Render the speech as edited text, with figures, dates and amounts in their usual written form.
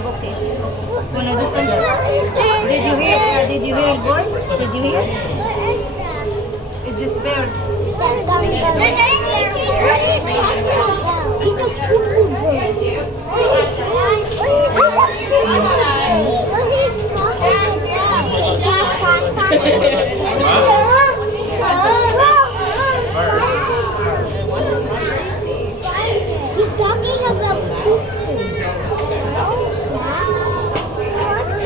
have, okay. Wanna do some? Did you hear voice? Did you hear? Is this bird? He's a cuckoo bird. What he's talking about?